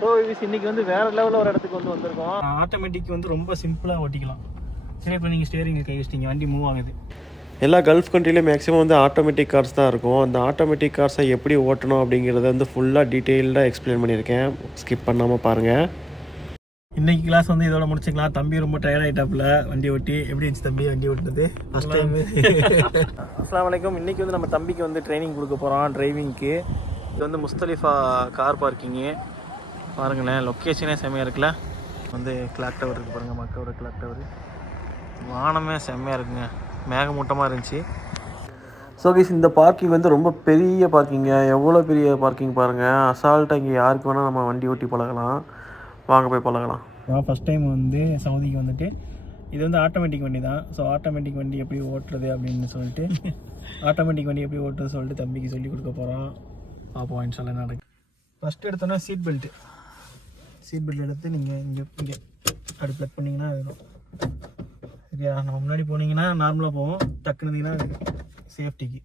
So இன்றைக்கி வந்து வேறு லெவலில் ஒரு இடத்துக்கு வந்து வந்திருக்கோம். ஆட்டோமேட்டிக் வந்து ரொம்ப சிம்பிளாக ஓட்டிக்கலாம். சரி, இப்போ நீங்கள் ஸ்டேரிங்கில் கை வச்சிட்டிங்க, வண்டி மூவ் ஆகுது. எல்லா கல்ஃப் கண்ட்ரிலையும் மேக்ஸிமம் வந்து ஆட்டோமேட்டிக் கார்ஸ் தான் இருக்கும். அந்த ஆட்டோமேட்டிக் கார்ஸை எப்படி ஓட்டணும் அப்படிங்கிறத வந்து ஃபுல்லாக டீட்டெயில்டாக எக்ஸ்பிளைன் பண்ணியிருக்கேன். ஸ்கிப் பண்ணாமல் பாருங்கள். இன்றைக்கி கிளாஸ் வந்து இதோட முடிச்சுக்கலாம். தம்பி ரொம்ப டயர்ட் ஆகிட்டாப்புல வண்டி ஓட்டி. எப்படி இருந்துச்சு தம்பி வண்டி ஓட்டுறது ஃபஸ்ட் டைம்? அஸ்ஸலாமு அலைக்கும். இன்றைக்கி வந்து நம்ம தம்பிக்கு வந்து ட்ரைனிங் கொடுக்க போகிறோம் டிரைவிங்க்கு. இது வந்து முஸ்தலிஃபா கார் பார்க்கிங்கு. பாருங்களேன், லொக்கேஷனே செம்மையாக இருக்குல்ல. வந்து கிளாக் டவர் இருக்குது பாருங்கள், மக்களோட கிளாக் டவர். வானமே செம்மையாக இருக்குங்க, மேகமூட்டமாக இருந்துச்சு. ஸோ கைஸ், இந்த பார்க்கிங் வந்து ரொம்ப பெரிய பார்க்கிங்க. எவ்வளோ பெரிய பார்க்கிங் பாருங்கள். அசால்ட்டாக இங்கே யாருக்கு வேணால் நம்ம வண்டி ஓட்டி பழகலாம். வாங்க போய் பழகலாம். ஃபஸ்ட் டைம் வந்து சவுதிக்கு வந்துட்டு இது வந்து ஆட்டோமேட்டிக் வண்டி தான். ஸோ ஆட்டோமேட்டிக் வண்டி எப்படி ஓட்டுறது அப்படின்னு சொல்லிட்டு ஆட்டோமேட்டிக் வண்டி எப்படி ஓட்டுறது சொல்லிட்டு தம்பிக்கு சொல்லி கொடுக்க போகிறோம். பார்ப்போம் இன்ஷால்லா என்ன நடக்கும். ஃபஸ்ட்டு எடுத்தோன்னா சீட் பெல்ட் எடுத்து நீங்கள் இங்கே அப்படி ப்ளக் பண்ணிங்கன்னா வரும். சரியா? நம்ம முன்னாடி போனீங்கன்னா நார்மலாக போவோம், டக்குனுங்கன்னா சேஃப்டிக்கு.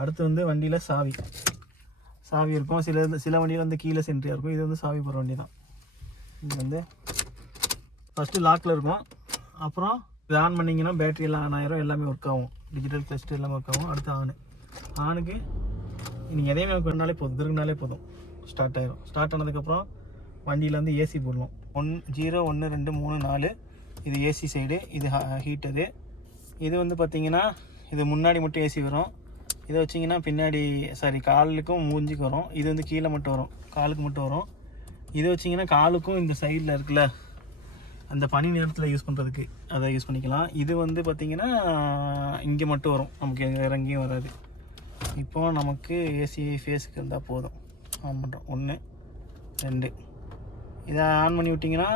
அடுத்து வந்து வண்டியில் சாவி இருக்கும். சில வண்டியில் வந்து கீழே சென்ட்ரியாக இருக்கும். இது வந்து சாவி போகிற வண்டி தான். இது வந்து ஃபஸ்ட்டு லாக்கில் இருக்கும். அப்புறம் இது ஆன் பண்ணிங்கன்னா பேட்டரி எல்லாம் ஆன் ஆயிரும், எல்லாமே ஒர்க் ஆகும். டிஜிட்டல் கிளஸ்டர் எல்லாமே ஒர்க் ஆகும். அடுத்து ஆனுக்கு நீங்கள் எதையுமே பண்ணாலே போதும், திரும்பினாலே போதும், ஸ்டார்ட் ஆயிரும். ஸ்டார்ட் ஆனதுக்கப்புறம் வண்டியில் வந்து ஏசி போடணும். 0 1 2 3 4 இது ஏசி சைடு, இது ஹீட்டரு. இது வந்து பார்த்திங்கன்னா இது முன்னாடி மட்டும் ஏசி வரும். இதை வச்சிங்கன்னா பின்னாடி காலுக்கும் மூஞ்சிக்கு வரும். இது வந்து கீழே மட்டும் வரும், காலுக்கு மட்டும் வரும். இதை வச்சிங்கன்னா காலுக்கும் இந்த சைடில் இருக்குல்ல, அந்த பனி நேரத்தில் யூஸ் பண்ணுறதுக்கு அதை யூஸ் பண்ணிக்கலாம். இது வந்து பார்த்திங்கன்னா இங்கே மட்டும் வரும், நமக்கு வேறு எங்கேயும் வராது. இப்போது நமக்கு ஏசி ஃபேஸுக்கு இருந்தால் போதும். ஆன் பண்ணுறோம். 1 2 இதை ஆன் பண்ணி விட்டிங்கன்னா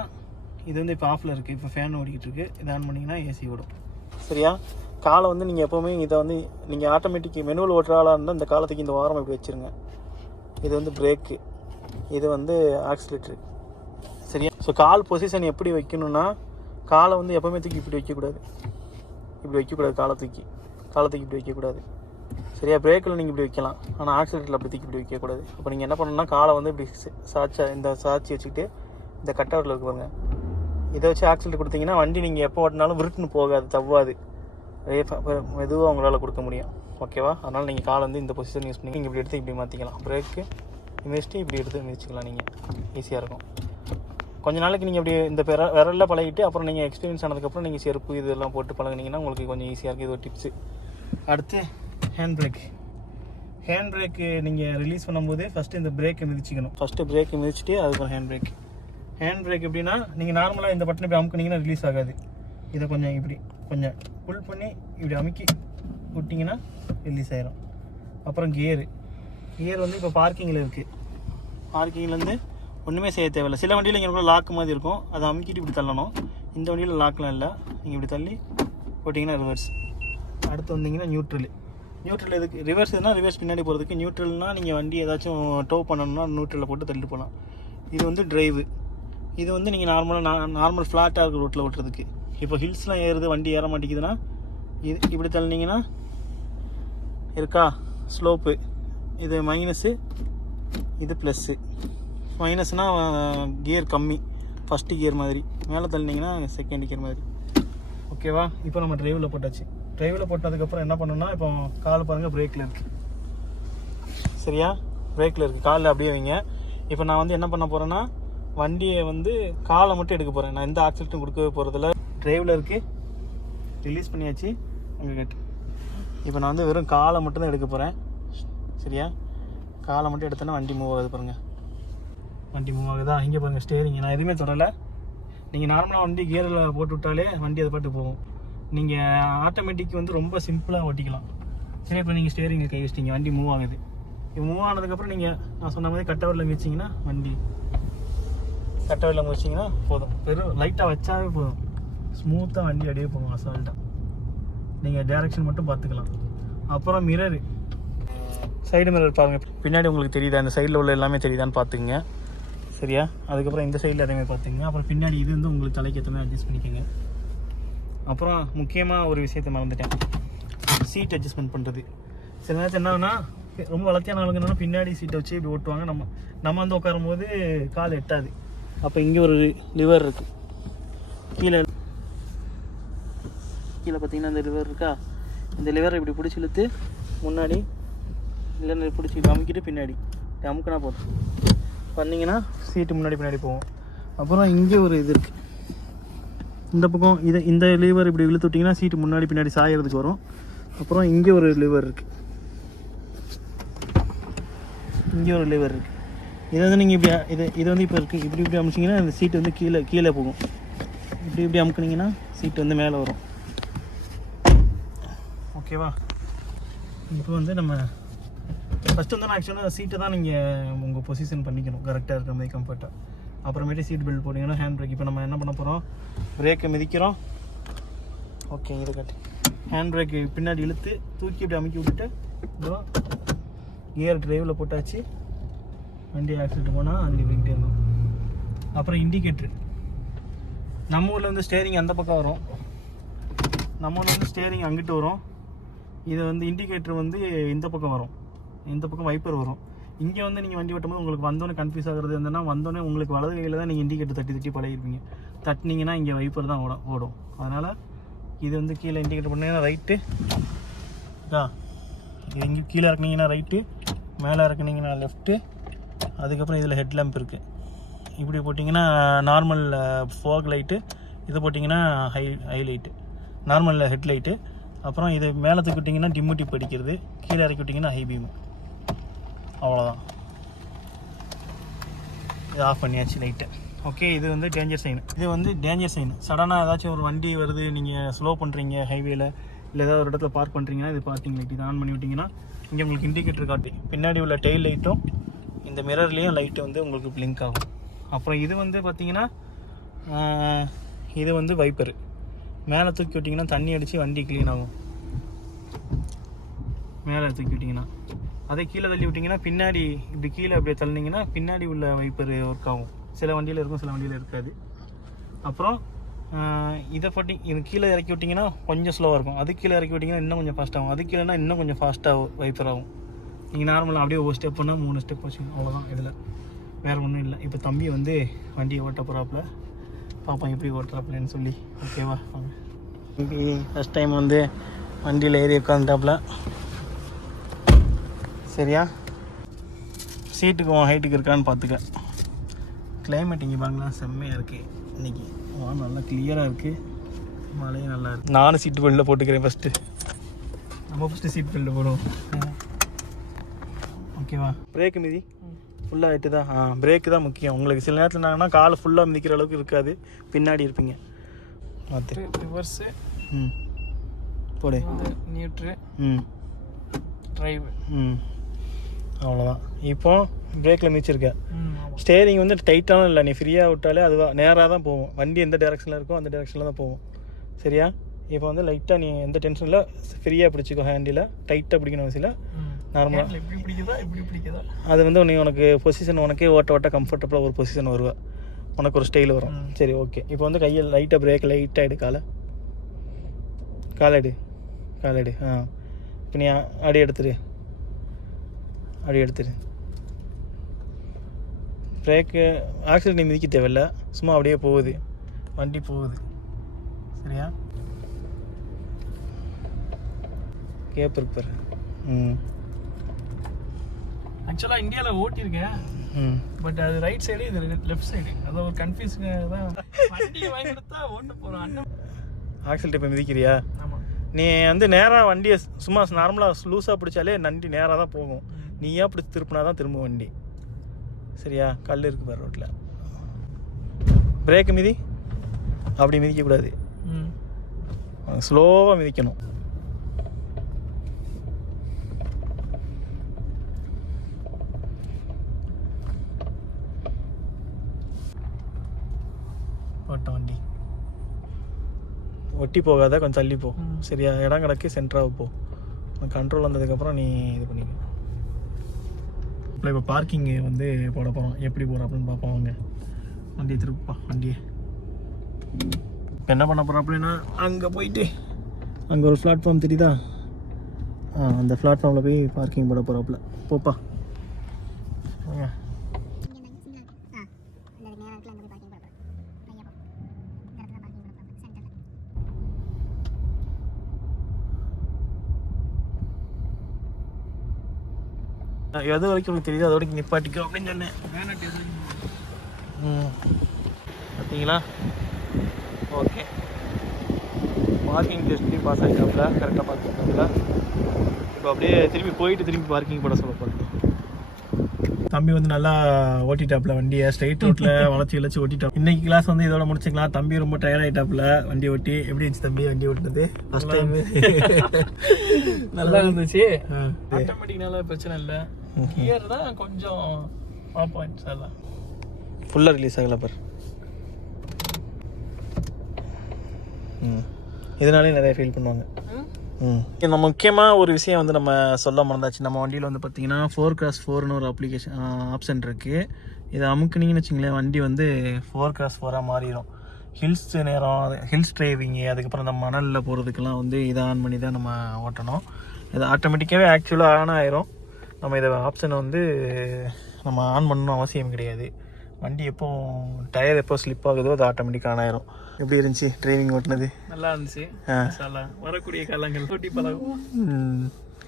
இது வந்து இப்போ ஆஃபில் இருக்குது. இப்போ ஃபேன் ஓடிக்கிட்டு இருக்குது. இதை ஆன் பண்ணிங்கன்னா ஏசி ஓடும். சரியா? காலை வந்து நீங்கள் எப்போவுமே இதை வந்து நீங்கள் ஆட்டோமேட்டிக் மெனுவல் ஓட்டுறாளாக இருந்தால் இந்த காலத்துக்கு இந்த வாரம் இப்படி வச்சுருங்க. இது வந்து பிரேக்கு, இது வந்து ஆக்சிலேட்ரு. சரியா? ஸோ கால் பொசிஷன் எப்படி வைக்கணும்னா, காலை வந்து எப்போவுமே தூக்கி இப்படி வைக்கக்கூடாது. காலை தூக்கி இப்படி வைக்கக்கூடாது. சரியா? பிரேக்கில் நீங்கள் இப்படி வைக்கலாம், ஆனால் ஆக்சிலேட்டரில் அப்படி தூக்கி இப்படி வைக்கக்கூடாது. அப்போ நீங்கள் என்ன பண்ணணும்னா, காலை வந்து இப்படி சாட்சி வச்சுக்கிட்டு இந்த கட்டவரில் இருக்கு பாருங்க, இதை வச்சு ஆக்சிலேட்டர் கொடுத்தீங்கன்னா வண்டி நீங்கள் எப்போ ஓட்டினாலும் விருட்டுன்னு போகாது, தவ்வாது. மெதுவாக உங்களால் கொடுக்க முடியும். ஓகேவா? அதனால் நீங்கள் காலை வந்து இந்த பொசிஷன் யூஸ் பண்ணி இப்படி எடுத்து இப்படி மாற்றிக்கலாம். பிரேக்கு மிதிச்சுட்டு இப்படி எடுத்து மிதிச்சிக்கலாம். நீங்கள் ஈஸியாக இருக்கும். கொஞ்ச நாளைக்கு நீங்கள் இப்படி இந்த விரலில் பழகிட்டு அப்புறம் நீங்கள் எக்ஸ்பீரியன்ஸ் ஆனதுக்கப்புறம் நீங்கள் செருப்பு இதெல்லாம் போட்டு பழகினீங்கன்னா உங்களுக்கு கொஞ்சம் ஈஸியாக இருக்குது. இது ஒரு டிப்ஸு. அடுத்து ஹேண்ட் பிரேக்கு நீங்கள் ரிலீஸ் பண்ணும்போது ஃபஸ்ட்டு இந்த பிரேக்கை மிதிச்சிக்கணும். ஃபஸ்ட்டு பிரேக்கை மிதிச்சுட்டு அதுக்கப்புறம் ஹேண்ட் பிரேக் எப்படின்னா, நீங்கள் நார்மலாக இந்த பட்டனை போய் அமுக்குனீங்கன்னா ரிலீஸ் ஆகாது. இதை கொஞ்சம் புல் பண்ணி இப்படி அமுக்கி விட்டிங்கன்னா ரிலீஸ் ஆயிரும். அப்புறம் கியர் வந்து இப்போ பார்க்கிங்கில் இருக்குது. பார்க்கிங்லேருந்து ஒன்றுமே செய்ய தேவையில்லை. சில வண்டியில் இங்கே கூட லாக் மாதிரி இருக்கும், அதை அமுக்கிட்டு இப்படி தள்ளணும். இந்த வண்டியில் லாக்லாம் இல்லை, நீங்கள் இப்படி தள்ளி போட்டிங்கன்னா ரிவர்ஸ். அடுத்து வந்தீங்கன்னா நியூட்ரல் எதுக்கு? ரிவர்ஸ் எதுனா ரிவர்ஸ் பின்னாடி போகிறதுக்கு. நியூட்ரல்னால் நீங்கள் வண்டி ஏதாச்சும் டோ பண்ணணும்னா நியூட்ரலில் போட்டு தள்ளிட்டு போகலாம். இது வந்து டிரைவு. இது வந்து நீங்கள் நார்மல் ஃப்ளாட்டாக இருக்கிற ரோட்டில் ஓட்டுறதுக்கு. இப்போ ஹில்ஸ்லாம் ஏறுது, வண்டி ஏற மாட்டேங்குதுன்னா இது இப்படி தள்ளினீங்கன்னா இருக்கா ஸ்லோப்பு. இது மைனஸு, இது ப்ளஸ்ஸு. மைனஸ்னால் கியர் கம்மி, ஃபஸ்ட்டு கியர் மாதிரி. மேலே தள்ளினீங்கன்னா செகண்ட் கியர் மாதிரி. ஓகேவா? இப்போ நம்ம டிரைவில் போட்டாச்சு. டிரைவில் போட்டதுக்கப்புறம் என்ன பண்ணணும்னா, இப்போ கால் பாருங்கள் பிரேக்கில் இருக்குது. சரியா? பிரேக்கில் இருக்குது, காலில் அப்படியே வைங்க. இப்போ நான் வந்து என்ன பண்ண போகிறேன்னா, வண்டியை வந்து காலை மட்டும் எடுக்க போகிறேன். நான் எந்த ஆக்சிலேட்டரும் கொடுக்கவே போகிறதில்ல. டிரைவில் இருக்குது, ரிலீஸ் பண்ணியாச்சு. அங்கே கேட்டு இப்போ நான் வந்து வெறும் காலை மட்டும் தான் எடுக்க போகிறேன். சரியா? காலை மட்டும் எடுத்தோன்னா வண்டி மூவ் ஆகுது பாருங்கள். வண்டி மூவ் ஆகுதா? இங்கே பாருங்கள் ஸ்டேரிங் நான் எதுவுமே தொடலை. நீங்கள் நார்மலாக வண்டி கியரில் போட்டு விட்டாலே வண்டி அதை பாட்டு போகும். நீங்கள் ஆட்டோமேட்டிக் வந்து ரொம்ப சிம்பிளாக ஓட்டிக்கலாம். சரி, இப்போ நீங்கள் ஸ்டேரிங்கில் கை வச்சிட்டிங்க, வண்டி மூவ் ஆகுது. இப்போ மூவ் ஆனதுக்கப்புறம் நீங்கள் நான் சொன்ன மாதிரி கட்டவரில் மிதிச்சிங்கன்னா வண்டி கட்டவரில் மிதிச்சிங்கன்னா போதும். வெறும் லைட்டாக வச்சாவே போதும், ஸ்மூத்தாக வண்டி அப்படியே போகும் அசால்ட்டாக. நீங்கள் டேரெக்ஷன் மட்டும் பார்த்துக்கலாம். அப்புறம் மிரரு, சைடு மிரர் பாருங்கள். பின்னாடி உங்களுக்கு தெரியுதா? அந்த சைடில் உள்ள எல்லாமே தெரியுதான்னு பார்த்துக்குங்க. சரியா? அதுக்கப்புறம் இந்த சைடில் அதேமாதிரி பார்த்துங்க. அப்புறம் பின்னாடி இது வந்து உங்களுக்கு தலைக்கு ஏற்ற மாதிரி அட்ஜஸ்ட் பண்ணிக்கோங்க. அப்புறம் முக்கியமாக ஒரு விஷயத்தை மறந்துட்டேன், சீட் அட்ஜஸ்ட்மெண்ட் பண்ணுறது. சில நேரத்தில் என்னன்னா ரொம்ப வளர்த்தியான ஆளுங்க என்னன்னா பின்னாடி சீட்டை வச்சு இப்படி ஓட்டுவாங்க. நம்ம வந்து உட்காரும் போது கால் எட்டாது. அப்போ இங்கே ஒரு லிவர் இருக்குது. கீழே பார்த்தீங்கன்னா இந்த லிவர் இருக்கா, இந்த லிவரை இப்படி பிடிச்சி இழுத்து முன்னாடி இல்லைன்னு பிடிச்சி அமுக்கிட்டு பின்னாடி அமுக்கினா போதும். பண்ணிங்கன்னா சீட்டு முன்னாடி பின்னாடி போகும். அப்புறம் இங்கே ஒரு இது இருக்குது, இந்த பக்கம் இந்த லிவர் இப்படி இழுத்து விட்டிங்கன்னா சீட்டு முன்னாடி பின்னாடி சாயறதுக்கு வரும். அப்புறம் இங்கே ஒரு லிவர் இருக்குது, இங்கே ஒரு லிவர் இருக்குது. இதை வந்து நீங்கள் இப்படி இது வந்து இப்போ இருக்குது, இப்படி அமுச்சிங்கன்னா இந்த சீட்டு வந்து கீழே போகும். இப்படி அமுக்குனிங்கன்னா சீட்டு வந்து மேலே வரும். ஓகேவா? இப்போ வந்து நம்ம ஃபஸ்ட்டு வந்து நான் ஆக்சுவலாக சீட்டை தான் நீங்கள் உங்கள் பொசிஷன் பண்ணிக்கணும் கரெக்டாக இருக்கிற மாதிரி கம்ஃபர்ட்டாக. அப்புறமேட்டு சீட் பெல்ட் போட்டிங்கன்னா ஹேண்ட் பிரேக். இப்போ நம்ம என்ன பண்ண போகிறோம், பிரேக்கை மிதிக்கிறோம். ஓகே, இதை காட்டு. ஹேண்ட் பிரேக்கு பின்னாடி இழுத்து தூக்கி இப்படி அமுக்கி விட்டுட்டு அப்புறம் கியர் டிரைவில் போட்டாச்சு. வண்டி ஆக்சிடென்ட் போனால் வண்டி போய்கிட்டே இருந்தோம். அப்புறம் இண்டிகேட்ரு. நம்ம ஊரில் வந்து ஸ்டேரிங் அந்த பக்கம் வரும், நம்ம ஊரில் வந்து ஸ்டேரிங் அங்கிட்டு வரும். இது வந்து இண்டிகேட்டர் வந்து இந்த பக்கம் வரும், இந்த பக்கம் வைப்பர் வரும். இங்கே வந்து நீங்கள் வண்டி ஓட்டும்போது உங்களுக்கு வந்தோடனே கன்ஃபியூஸ் ஆகிறது என்னன்னா, வந்தோடனே உங்களுக்கு வலது கையில் தான் நீங்கள் இண்டிகேட்டர் தட்டி பழகிருப்பீங்க. தட்டினீங்கன்னா இங்கே வைப்பர் தான் ஓடும். அதனால் இது வந்து கீழே இண்டிகேட்டர் பண்ணிங்கன்னா ரைட்டு, இது இங்கே கீழே இறக்குனீங்கன்னா ரைட்டு, மேலே இறக்குனீங்கன்னா லெஃப்ட்டு. அதுக்கப்புறம் இதில் ஹெட் லேம்ப் இருக்குது. இப்படி போட்டிங்கன்னா நார்மல் ஃபாக் லைட்டு, இது போட்டிங்கன்னா ஹைலைட்டு, நார்மல் ஹெட் லைட்டு. அப்புறம் இது மேலே தூக்கிட்டிங்கன்னா டிம்மு டிப் அடிக்கிறது, கீழே இறக்கி விட்டிங்கன்னா ஹை பீமு. அவ்வளோதான், இது ஆஃப் பண்ணியாச்சு லைட்டை. ஓகே, இது வந்து டேஞ்சர் சைன். இது வந்து டேஞ்சர் சைன். சடனாக ஏதாச்சும் ஒரு வண்டி வருது, நீங்கள் ஸ்லோ பண்ணுறீங்க ஹைவேல, இல்லை ஏதாவது ஒரு இடத்துல பார்க் பண்ணுறீங்கன்னா இது பார்க்கிங் லைட் இதை ஆன் பண்ணி விட்டிங்கன்னா இங்கே உங்களுக்கு இண்டிகேட்டர் காட்டி பின்னாடி உள்ள டெயில் லைட்டும் இந்த மிரர்லேயும் லைட்டு வந்து உங்களுக்கு பிளிங்க் ஆகும். அப்புறம் இது வந்து பார்த்திங்கன்னா இது வந்து வைப்பரு. மேலே தூக்கி விட்டிங்கன்னா தண்ணி அடித்து வண்டி க்ளீன் ஆகும். மேலே தூக்கி விட்டிங்கன்னா, அதே கீழே தள்ளி விட்டிங்கன்னா பின்னாடி இப்படி கீழே அப்படியே தள்ளினீங்கன்னா பின்னாடி உள்ள வைப்பர் ஒர்க் ஆகும். சில வண்டியில் இருக்கும், சில வண்டியில் இருக்காது. அப்புறம் இதை போட்டி இது கீழே இறக்கி விட்டிங்கன்னா கொஞ்சம் ஸ்லோவாக இருக்கும், அது கீழே இறக்கி விட்டிங்கன்னா இன்னும் கொஞ்சம் ஃபாஸ்ட் ஆகும், அது கீழேனா இன்னும் கொஞ்சம் ஃபாஸ்ட்டாக வைப்பர் ஆகும். நீங்கள் நார்மலாக அப்படியே ஒரு ஸ்டெப் பண்ணால் 3 ஸ்டெப் வச்சு அவ்வளோதான். இதில் வேறு ஒன்றும் இல்லை. இப்போ தம்பி வந்து வண்டியை ஓட்ட போகிறாப்புல, பார்ப்போம் எப்படி ஓட்டுறாப்புலன்னு சொல்லி. ஓகேவா? ஃபஸ்ட் டைம் வந்து வண்டியில் ஏறி உட்காந்துட்டாப்புல. சரியா? சீட்டுக்கு ஹைட்டுக்கு இருக்கான்னு பார்த்துக்க. கிளைமேட் இங்கே பாருங்களா செம்மையாக இருக்குது இன்றைக்கி. நல்லா கிளியராக இருக்குது, மழையும் நல்லா இருக்குது. நானும் சீட்டு பெல்ட்டில் போட்டுக்கிறேன் ஃபஸ்ட்டு. நம்ம ஃபஸ்ட்டு சீட் பெல்ட் போடுவோம். ஓகேவா? பிரேக்கு மிதி ஃபுல்லாக ஆகிட்டு தான். பிரேக்கு தான் முக்கியம் உங்களுக்கு. சில நேரத்தில் என்னன்னா காலை ஃபுல்லாக மிதிக்கிற அளவுக்கு இருக்காது, பின்னாடி இருப்பீங்க. பார்த்து ரிவர்ஸு போடு, நியூட்ரு, ட்ரைவ். அவ்வளோதான். இப்போ பிரேக்கில் மிதிச்சிருக்க. ஸ்டேரிங் வந்து டைட்டாலும் இல்லை, நீ ஃப்ரீயாக விட்டாலே அதுவாக நேராக தான் போகும். வண்டி எந்த டேரெக்ஷனில் இருக்கோ அந்த டேரெக்ஷனில் தான் போகும். சரியா? இப்போ வந்து லைட்டாக நீ எந்த டென்ஷனில் ஃப்ரீயாக பிடிச்சிக்கோ, ஹேண்டில் டைட்டாக பிடிக்கணும் அவசியம் இல்லை. நார்மலாக எப்படி பிடிக்குதா அது வந்து நீ உனக்கு பொசிஷன் உனக்கே ஓட்ட கம்ஃபர்டபுளாக ஒரு பொசிஷன் வருவா, உனக்கு ஒரு ஸ்டைல் வரும். சரி, ஓகே. இப்போ வந்து கையில் லைட்டாக பிரேக் லைட்டாக எடு, காலை எடு. இப்போ நீ அடி எடுத்துரு. பிரேக்கு ஆக்சிடென்ட் நீ மிதிக்க தேவையில்லை, சும்மா அப்படியே போகுது, வண்டி போகுது. சரியா? கேப் இருப்பார். ஆக்சுவலாக இந்தியாவில் ஓட்டியிருக்கேன், பட் அது ரைட் சைடு, இது லெஃப்ட் சைடு. அது ஒரு கன்ஃபியூஷன் தான். வண்டி வாங்கி கொடுத்தா ஓட்டு போகிறோம். அண்ணன் ஆக்சிடென்ட் இப்போ மிதிக்கிறியா? ஆமாம். நீ வந்து நேராக வண்டியை சும்மா நார்மலாக லூஸாக பிடிச்சாலே வண்டி நேராக தான் போகும். நீயா பிடிச்சி திருப்பினா தான் திரும்ப வண்டி. சரியா? கல் இருக்கு பாரு ரோட்டில். பிரேக்கு மிதி, அப்படி மிதிக்கக்கூடாது, ஸ்லோவாக மிதிக்கணும். வண்டி ஒட்டி போகாத, கொஞ்சம் தள்ளி போ. சரியா? இடம் கிடக்கு, சென்டராக போ. கண்ட்ரோல் வந்ததுக்கப்புறம் நீ இது பண்ணிக்க. இப்போ பார்க்கிங்கு வந்து போட போகிறோம், எப்படி போகிறாப்புன்னு பார்ப்போம். அவங்க வண்டியை திருப்பா, வண்டியை இப்போ என்ன பண்ண போகிறோம் அப்படின்னா, அங்கே போயிட்டு அங்கே ஒரு பிளாட்ஃபார்ம் தெரியுதா, அந்த பிளாட்ஃபார்மில் போய் பார்க்கிங் போட போகிறாப்புல. போப்பா வாங்க. எது வரைக்கும் உங்களுக்கு தெரியுது அதோட நிப்பாட்டிக்கோ அப்படின்னு சொன்னேன். பார்த்தீங்களா? ஓகே, பார்க்கிங் டெஸ்ட்லி பாஸ் ஆகிட்டாப்புல, கரெக்டாக பார்க்கிங் பண்ணல. இப்போ அப்படியே திரும்பி பார்க்கிங் போட சொல்ல போகிறேன். தம்பி வந்து நல்லா ஓட்டிட்டாப்புல வண்டியை, ஸ்ட்ரைட் ரோட்டில் வளைச்சி ஓட்டிட்டோம். இன்னைக்கு கிளாஸ் வந்து இதோட முடிச்சுக்கலாம். தம்பி ரொம்ப டயர்ட் ஆகிட்டாப்புல வண்டி ஓட்டி. எப்படி இருந்துச்சு தம்பி வண்டி ஓட்டுனது ஃபர்ஸ்ட் டைம்? நல்லா இருந்துச்சு. ஆட்டோமேட்டிக்னால பிரச்சனை இல்லை, கியர் தான் கொஞ்சம் பாயிண்ட்ஸ் எல்லாம் ஃபுல்லாக ரிலீஸ் ஆகல பார். இதனாலே நிறைய ஃபீல் பண்ணுவாங்க. நம்ம முக்கியமாக ஒரு விஷயம் வந்து நம்ம சொல்ல மறந்தாச்சு. நம்ம வண்டியில் வந்து பார்த்தீங்கன்னா 4x4ன்னு ஒரு அப்ளிகேஷன் ஆப்ஷன் இருக்குது. இதை அமுக்குனீங்கன்னு வச்சுங்களேன், வண்டி வந்து 4x4 மாறிடும். ஹில்ஸ் டிரைவிங்கு, அதுக்கப்புறம் இந்த மணலில் போகிறதுக்கெல்லாம் வந்து இதை ஆன் பண்ணி தான் நம்ம ஓட்டணும். இது ஆட்டோமேட்டிக்காகவே ஆக்சுவலாக ஆன் ஆயிரும். நம்ம இதை ஆப்ஷனை வந்து நம்ம ஆன் பண்ணணும் அவசியம் கிடையாது. வண்டி எப்போ டயர் எப்போ ஸ்லிப் ஆகுதோ அது ஆட்டோமேட்டிக்காக ஆன் ஆயிரும். எப்படி இருந்துச்சு டிரைவிங் ஓட்டினது? நல்லா இருந்துச்சு. வரக்கூடிய காலங்கள் ஓட்டி பழகும்,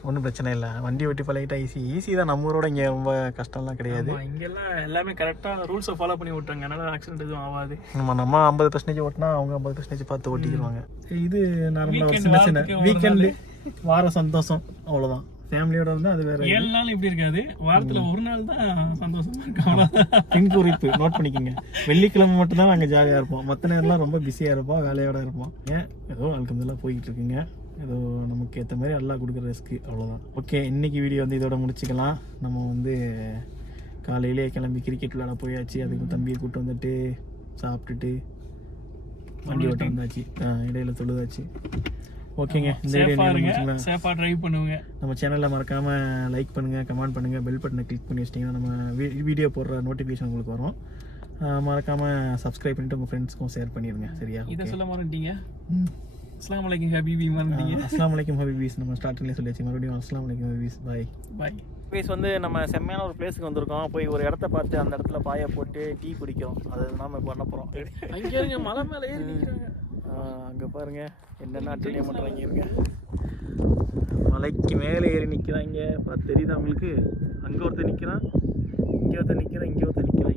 ஒன்றும் பிரச்சனை இல்லை. வண்டி ஓட்டி பழகிட்டா ஈஸி தான். நம்ம ஊரோட இங்கே ரொம்ப கஷ்டம்லாம் கிடையாது. இங்கெல்லாம் எல்லாமே கரெக்டாக ரூல்ஸை ஃபாலோ பண்ணி ஓட்டுறாங்க, அதனால ஆக்சிடென்ட் எதுவும் ஆகாது. நம்ம 50% ஓட்டினா அவங்க 50% பார்த்து ஓட்டிக்கிடுவாங்க. இது நார்மலாக சின்ன வீக்கெண்டு வார சந்தோஷம், அவ்வளோதான். ஃபேமிலியோட வந்து அது வேற. 7 நாள் இப்படி இருக்காது, வாரத்தில் ஒரு நாள் தான் சந்தோஷமா இருக்கும், அவ்வளோதான். பின்குறிப்பு நோட் பண்ணிக்கோங்க. வெள்ளிக்கிழமை மட்டும்தான் நாங்கள் ஜாலியாக இருப்போம், மற்ற நேரம்லாம் ரொம்ப பிஸியாக இருப்போம், வேலையோட இருப்போம். ஏதோ அல்ஹம்துலில்லாஹ் போய்கிட்டு இருக்குங்க. ஏதோ நமக்கு ஏற்ற மாதிரி எல்லாம் கொடுக்குற ரிஸ்க்கு, அவ்வளோதான். ஓகே, இன்னைக்கு வீடியோ வந்து இதோட முடிச்சுக்கலாம். நம்ம வந்து காலையிலே கிளம்பி கிரிக்கெட் விளையாட போயாச்சு. அதுக்கு தம்பியை கூப்பிட்டு வந்துட்டு சாப்பிட்டுட்டு வண்டி ஓட்ட வந்தாச்சு, இடையில தொழுதாச்சு. ஓகேங்க, இந்த வீடியோ சேஃபாக ட்ரைவ் பண்ணுங்க. நம்ம சேனலில் மறக்காமல் லைக் பண்ணுங்கள், கமெண்ட் பண்ணுங்கள், பெல் பட்டனை கிளிக் பண்ணி வச்சிட்டிங்கன்னா நம்ம வீடியோ போடுற நோட்டிஃபிகேஷன் உங்களுக்கு வரும். மறக்காமல் சப்ஸ்கிரைப் பண்ணிட்டு உங்கள் ஃப்ரெண்ட்ஸ்க்கும் ஷேர் பண்ணிடுங்க. சரியா? இதை சொல்ல மறந்துட்டீங்க. அஸ்ஸலாமு அலைக்கும் ஹபீபி மறந்துட்டீங்க. அஸ்ஸலாமு அலைக்கும் ஹபீபீஸ் நம்ம ஸ்டார்டிங்லேயே சொல்லியாச்சு. மறுபடியும் அஸ்ஸலாமு அலைக்கும் ஹபீபீஸ். பாய். வந்து நம்ம செம்மையான ஒரு பிளேஸுக்கு வந்திருக்கோம். போய் ஒரு இடத்த பார்த்து அந்த இடத்துல பாயை போட்டு டீ குடிக்கிறோம். அது நாம பண்ண போகிறோம். அங்கே மலை மேலே ஏறி நிற்கிறாங்க. அங்கே பாருங்க என்னென்ன அட்டெலியம் பண்ணுறாங்க. இருங்க, மலைக்கு மேலே ஏறி நிற்கிறாங்க. பார்த்து தெரியுதா உங்களுக்கு? அங்கே ஒருத்தர் நிற்கிறான், இங்கே ஒருத்தர் நிற்கிறான், இங்கே ஒருத்தர் நிற்கிறாங்க.